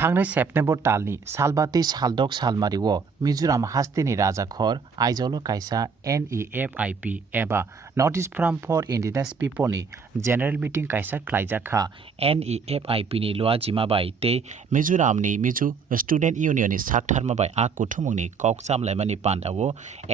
थांनाय September तालनि सालबाति सालदक सालमारिओ Mizoram हास्तिनि राजाखर Aizawl कायसा NEFIP एबा north east forum फर इन्डिजिनास पिपलनि general meeting कायसा ख्लाइजाखा NEFIP नि लुआ जिमाबाय ते मिजोरामनि मिजु स्टुडेन्ट इउनियननि साकथारमाबाय आ कुथुमुंनि कक सामलायमानि पान्डावो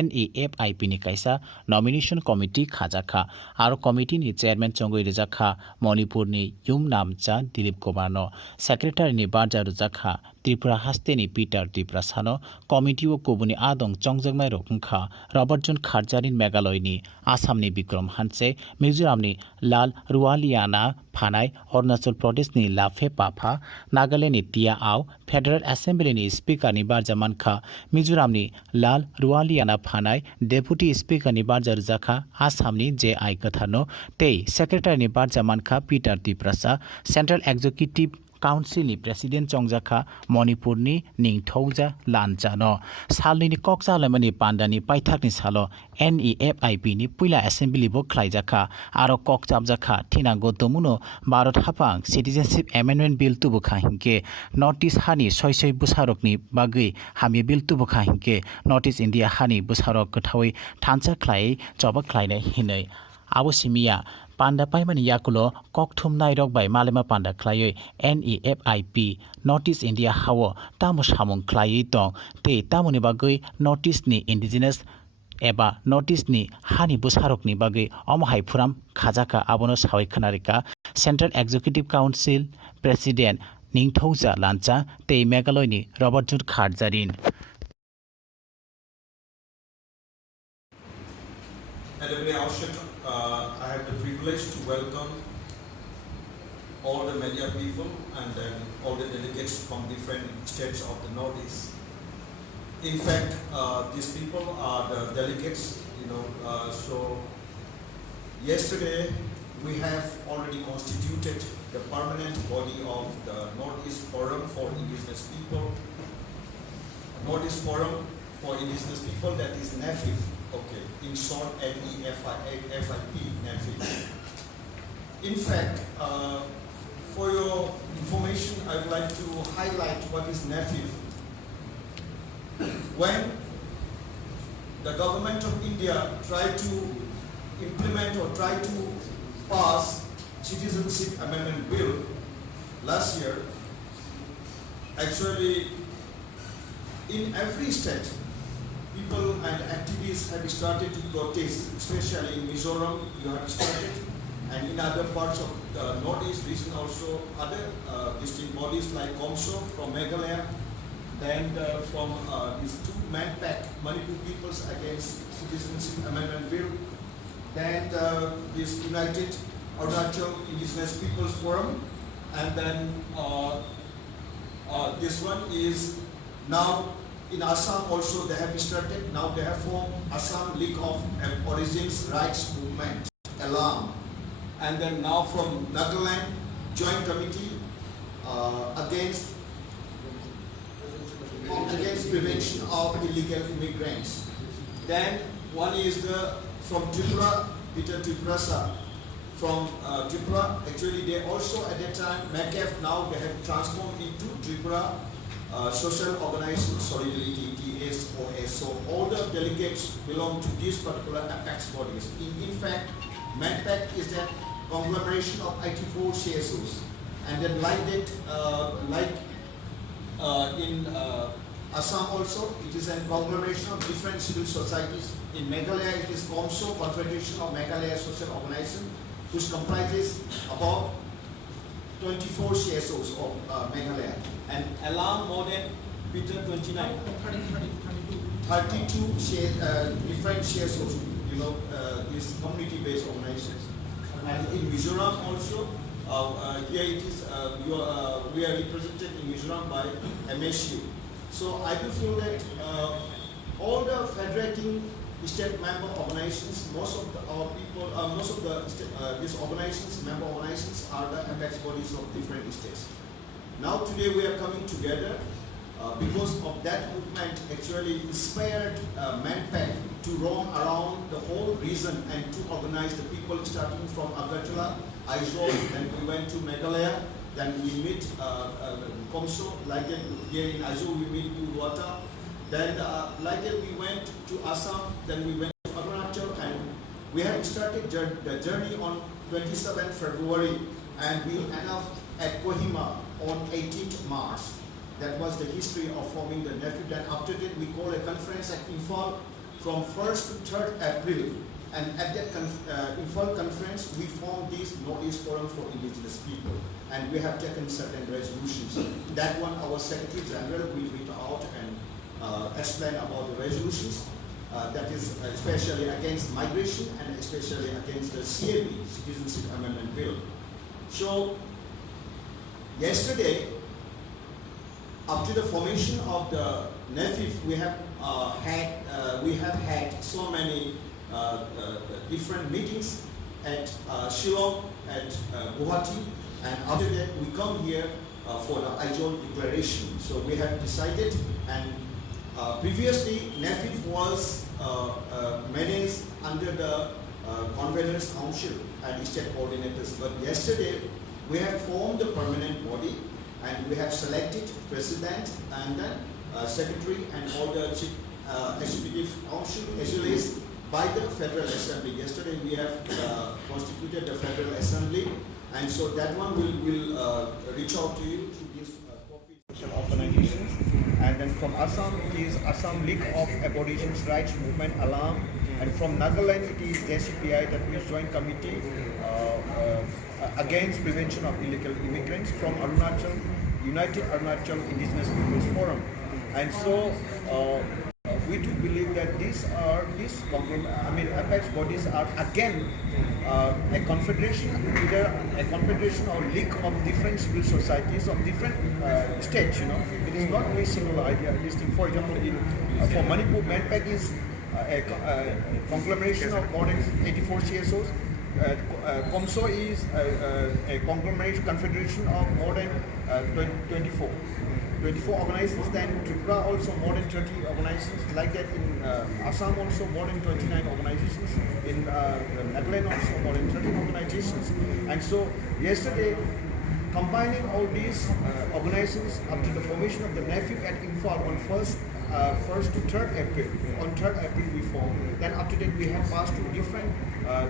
NEFIP नि कायसा नमिनेशन कमिटि खाजाखा आरो कमिटिनि चेयरमेन चंगुई रिजाखा मणिपुरनि युम नामचा दिलीप कुमारनो सेक्रेटारिनि बारजा रुजाखा त्रिपुरा हास्तेनि पिटार तिप्रासानो कमिटिओ कुबुनि आदं चंजोंमाय रोखुंखा रबर्टजन खारजारिन मेघालयनि आसामनि बिक्रम हानसे मिजोरामनि लाल रुवालियाना फानाय अरुणाचल प्रदेशनि लाफे पाफा नागालेन्डनि टिया आव फेडारेल एसेम्बलिनि स्पिकारनि बारजा मानखा मिजोरामनि लाल रुवालियाना फानाय डेपुटी स्पिकारनि बारजा रुजाखा आसामनि JI कथानो ते सेक्रेटारिनि बारजा मानखा पिटार तिप्रासा सेन्ट्रेल एक्जिक्यूटिव काउन्सिलनि प्रेसिडेन्ट चंजाखा मणिपुरनि निंथौजा लानजानो सालनि कक सालायमानि पान्डानि पाइथाकनि सालो NEFIP नि पुइला एसेम्बलिबो ख्लाइजाखा आरो कक चाबजाखा थिनांगो दमुनो भारत हाफां सिटिजेनशिप एमेन्डमेन्ट बिल तुबुखा हिंके नर्थ इस्ट हानि सय बुसारकनि बागै हामि बिल तुबुखा हिंके नर्थ इस्ट इन्डिया हानि बुसारक गथावै थानसा ख्लायै चबा ख्लायनाय हिनै आवसिमिया पान्डा पाइमानि याकुलो ककथुम नायरक बाय मालेमा पान्डा ख्लायै NEFIP नर्थ इस्ट इन्डिया हावो तामु सामुं ख्लायै दं ते तामुनि बागै नर्थ इस्टनि इन्डिजिनास एबा नर्थ इस्टनि हानि बुसारकनि बागै अमहाय फुराम खाजाखा आबनो सावै खोनारिका सेन्ट्रेल एक्जिक्यूटिव काउन्सिल प्रेसिडेन्ट निंथौजा लानचा ते मेघालयनि रबर्टजन खारजारिन I have the privilege to welcome all the media people and then all the delegates from different states of the Northeast. In fact, these people are the delegates, so yesterday we have already constituted the permanent body of the Northeast Forum for Indigenous People. Northeast Forum for Indigenous People, that is NEFIP. Okay, in short, NEFIP, NEFIP. In fact, for your information, I would like to highlight what is NEFIP. When the government of India tried to implement or tried to pass Citizenship Amendment Bill last year, actually, in every state, people and activists have started to protest, especially in Mizoram, you have started, and in other parts of the Northeast region also, other distinct bodies like COMSO from Meghalaya, then from these two man-pack Manipur peoples against Citizenship Amendment Bill, then this United Arunachal Indigenous Peoples Forum, and then this one is now in Assam also they have started, now they have formed Assam League of Origins Rights Movement, ALAM. And then now from Nagaland, Joint Committee against prevention of illegal immigrants. Then one is from Tripura, Peter Triprasa. From Tripura, actually they also at that time, MACAF now they have transformed into Tripura Social Organization Solidarity, TSOS. So all the delegates belong to these particular apex bodies. In fact, MANPAC is a conglomeration of 84 CSOs. And then in Assam also, it is a conglomeration of different civil societies. In Meghalaya, it is COMSO, Confederation of Meghalaya Social Organization, which comprises about 24 CSOs of Meghalaya. And ALAM more than 29, 32 different CSOs, these community-based organizations. And in Mizoram also, here it is, we are represented in Mizoram by MSU. So I do feel that all the federating state member organizations, most of these organizations, member organizations are the apex bodies of different states. Now today we are coming together because of that movement actually inspired MANPAC to roam around the whole region and to organize the people starting from Agartala, Aizawl, then we went to Meghalaya, then we meet Komso, like that here in Aizawl we went to Luata, then like that we went to Assam, then we went to Arunachal, and we have started the journey on 27th February, and we will end up at Kohima on 18th March. That was the history of forming the NAFIP. Then after that we call a conference at Imphal from 1st to 3rd April. And at that Imphal conference, we formed this Northeast Forum for Indigenous People. And we have taken certain resolutions. That one, our Secretary General will read out and explain about the resolutions. That is especially against migration and especially against the CAB, Citizenship Amendment Bill. So, yesterday, after the formation of the NAFIP, we have had so many different meetings at Shillong, at Guwahati, and after that we come here for the Aizawl Declaration. So we have decided, and previously NAFIP was managed under the Conveners Council and State Coordinators, but yesterday we have formed the permanent body and we have selected President and then Secretary and all the Chief Executive Council as well as by the Federal Assembly. Yesterday we have constituted the Federal Assembly, and so that one will reach out to you through these social organizations. And then from Assam it is Assam League of Aborigines Rights Movement Alarm, and from Nagaland it is JCPI, that means Joint Committee Against Prevention of Illegal Immigrants. From Arunachal, United Arunachal Indigenous Peoples Forum. And so we do believe that these apex bodies are again a confederation, either a confederation or league of different civil societies of different states. You know, it is not a single idea listing. For example, for Manipur, MANPAC is a conglomeration of more than 84 CSOs. Komso is a conglomerate confederation of more than 24 organizations. Then Tripura also more than 30 organizations. Like that in Assam also more than 29 organizations. In Nagaland also more than 30 organizations. And so yesterday, combining all these organizations after the formation of the NAFIP at Imphal on 1st to 3rd April. On 3rd April we formed. Then after that we have passed through different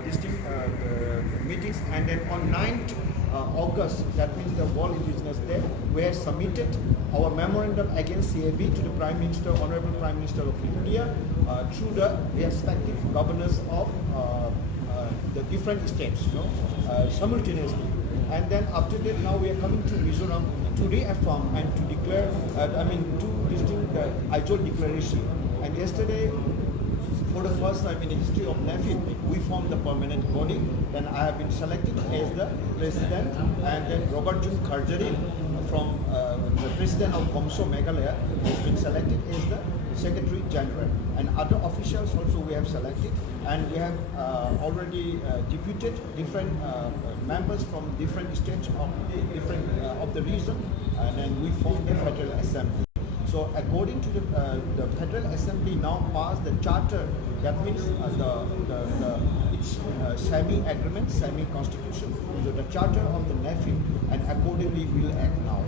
distinct meetings, and then on 9th August, that means the World Indigenous Day, we have submitted our memorandum against CAB to the Prime Minister, Honorable Prime Minister of India, through the respective governors of the different states, simultaneously. And then after that, now we are coming to Mizoram to reaffirm and to declare, to distinct the Aizawl Declaration. And yesterday, for the first time in the history of NAFIP, we formed the permanent body. Then I have been selected as the president, and then Robert Jun Kharjari from the president of Komso Meghalaya has been selected as the Secretary General, and other officials also we have selected, and we have already deputed different members from different states of the region, and then we formed the Federal Assembly. So according to the Federal Assembly now passed the charter, that means it's semi-agreement, semi-constitution, so the charter of the NAFIP, and accordingly we will act now.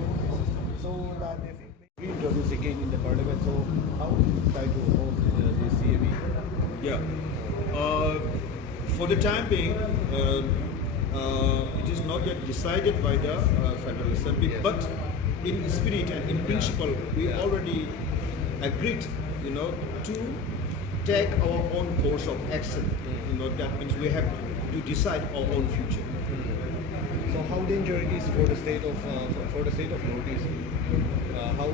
So the NAFIP may reintroduce again in the parliament, so how do you try to hold the CAB? Yeah. For the time being, it is not yet decided by the Federal Assembly, but in spirit and in principle, we already agreed, to take our own course of action. That means we have to decide our own future. So how dangerous it is for the state of Northeast? How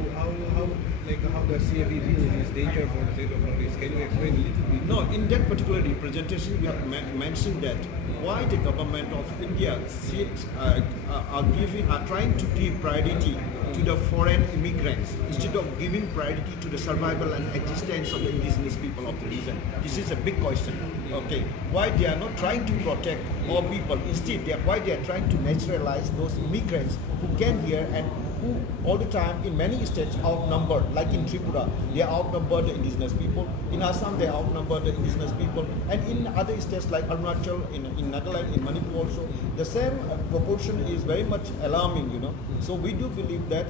the CAB views this danger for the state of Northeast? Can you explain a little bit? No, in that particular representation, we have mentioned that why the government of India are trying to give priority to the foreign immigrants instead of giving priority to the survival and existence of the indigenous people of the region. This is a big question. Okay, why they are not trying to protect our people? Instead, why they are trying to naturalize those immigrants who came here and who all the time in many states outnumbered, like in Tripura, they outnumber the indigenous people. In Assam, they outnumber the indigenous people. And in other states like Arunachal, in Nagaland, in Manipur also, the same proportion is very much alarming, you know. So we do believe that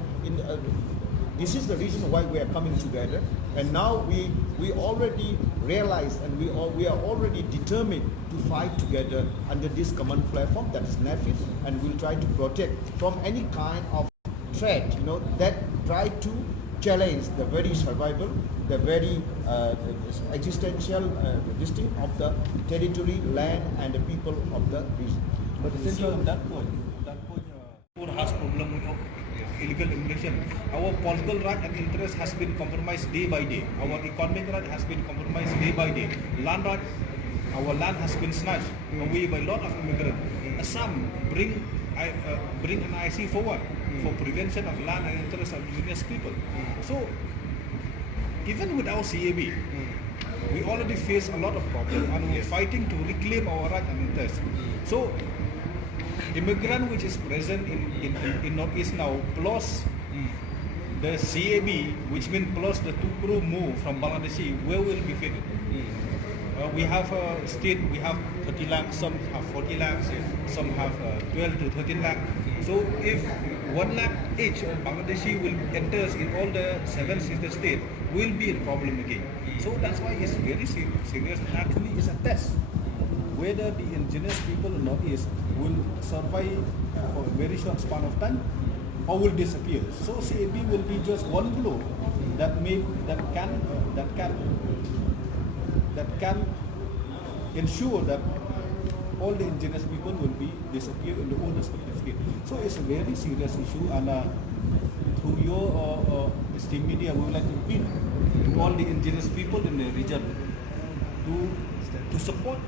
this is the reason why we are coming together. And now we already realize and we are already determined to fight together under this common platform that is NAFIS, and we'll try to protect from any kind of threat, you know, that try to challenge the very survival, the very existential distinct of the territory, land, and the people of the region. But essentially on that point, poor has problem with illegal immigration. Our political right and interest has been compromised day by day. Our economic right has been compromised day by day. Land right, our land has been snatched away by a lot of immigrants. Some bring an IC forward for prevention of land and interest of indigenous people. So even with our CAB, we already face a lot of problems and we're fighting to reclaim our right and interest. So immigrant which is present in Northeast now, plus the CAB, which means plus the two crew move from Bangladesh, where will be fitted? We have a state, we have 30 lakh, some have 40 lakhs, some have 12 to 13 lakh. So if 1 lakh each Bangladeshi will enters in all the 7 sister states, will be a problem again. So that's why it's very serious. Actually, it's a test whether the indigenous people in Northeast will survive for a very short span of time or will disappear. So CAB will be just one blow that can ensure that all the indigenous people will be disappear in the own respective state. So it's a very serious issue, and through your esteemed media, we would like to appeal to all the indigenous people in the region to support